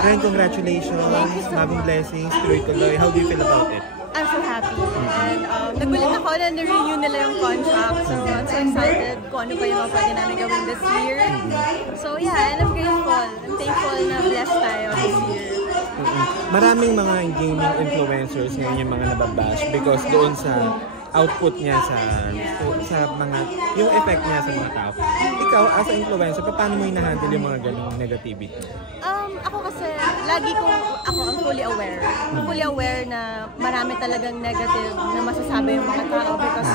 Ren, congratulations. Maraming blessings. Tuloy-tuloy. How do you feel about it? I'm so happy. And nagulat ako na na-renew nila yung contract. So I'm so excited kung ano pa yung mga pwede namin gawin this year. So yeah, and I'm grateful. I'm thankful na blessed tayo this year. Maraming mga gaming influencers ngayon yung mga nababash because doon sa output niya sa mga, yung effect niya sa mga tao. Ikaw, as an influencer, paano mo hinahandle yung mga ganung negativity? Ako kasi, ako ang fully aware. I'm fully aware na marami talagang negative na masasabi yung mga tao because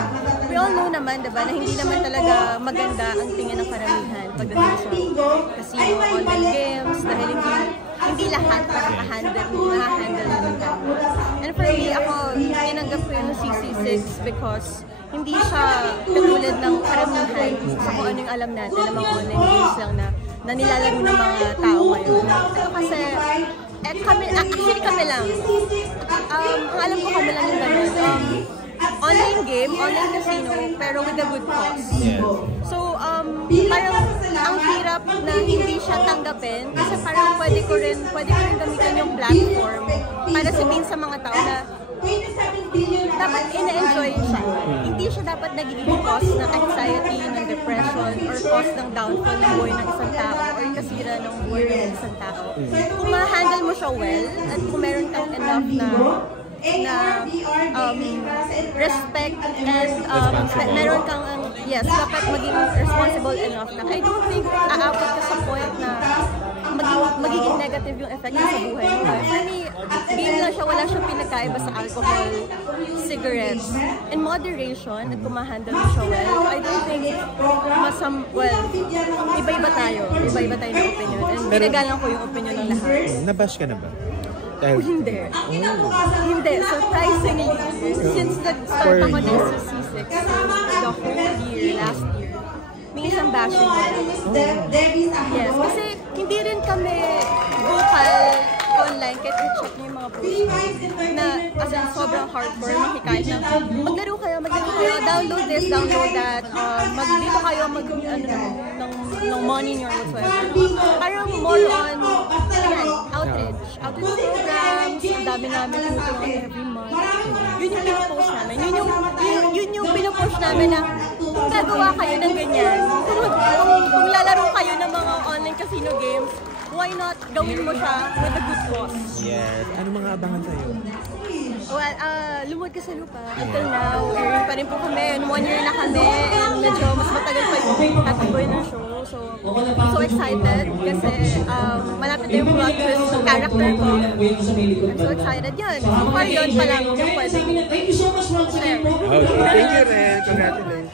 we all know naman, diba, na hindi naman talaga maganda ang tingin ng karamihan pagdating sa casino, online games, dahil hindi lahat makaka-handle ng tama. And for me, ako, tinanggap ko yung CC6 because hindi siya katulad ng karamihan sa kung ano yung alam natin ng mga online games lang na nilalaro ng mga tao ngayon. Ito kasi, actually kami lang. Ang alam ko kami lang yung ganun. Online game, online casino, pero with a good cause. So, parang ang hirap na hindi siya tanggapin kasi parang pwede ko rin gamitin yung platform para sabihin sa mga tao na dapat ina-enjoy siya. Hindi siya dapat nagiging cause ng anxiety, ng depression, or cause ng downfall ng buhay ng isang tao or kasira ng buhay ng isang tao. Kung ma-handle mo siya well at kung meron kang enough na respect and meron kang dapat maging responsible enough na I don't think aabot ka sa point na magiging negative yung effect niya sa buhay mo. For me, game lang siya, wala siyang pinagkaiba sa alcohol, cigarettes, in moderation at kung ma-handle mo siya well, I don't think iba-iba tayo ng opinion and pinagalang ko yung opinion ng lahat. Nabash ka na ba? Hindi. Hindi. Surprisingly, since nag-start ako ng CC6, the whole year, last year, may isang bashing na. Yes, kasi hindi rin kami vocal online kahit i-check niyo yung mga posts na as in sobrang hardcore makikait na maglaro kayo, download this, download that, dito kayo ng money or whatsoever. Parang more on outrage programs, ang dami namin tinutulungan every month. Yun yung pinopost namin. Yun yung pinopost namin na kung gagawa kayo ng ganyan, kung lalaro kayo ng mga online casino games, why not gawin mo siya with a good cause? Yes. Ano mga abangan sa'yo? Well, Lumod Ka sa Lupa. Until now, airing pa rin po kami. 1 year na kami. And medyo mas matagal pa yung tatakboy ng show. So, I'm so excited kasi malapit na yung plot twist ng character ko. I'm so excited. Yun. So far yun pa lang yung pwede. Okay. Thank you, Ren. Congratulations.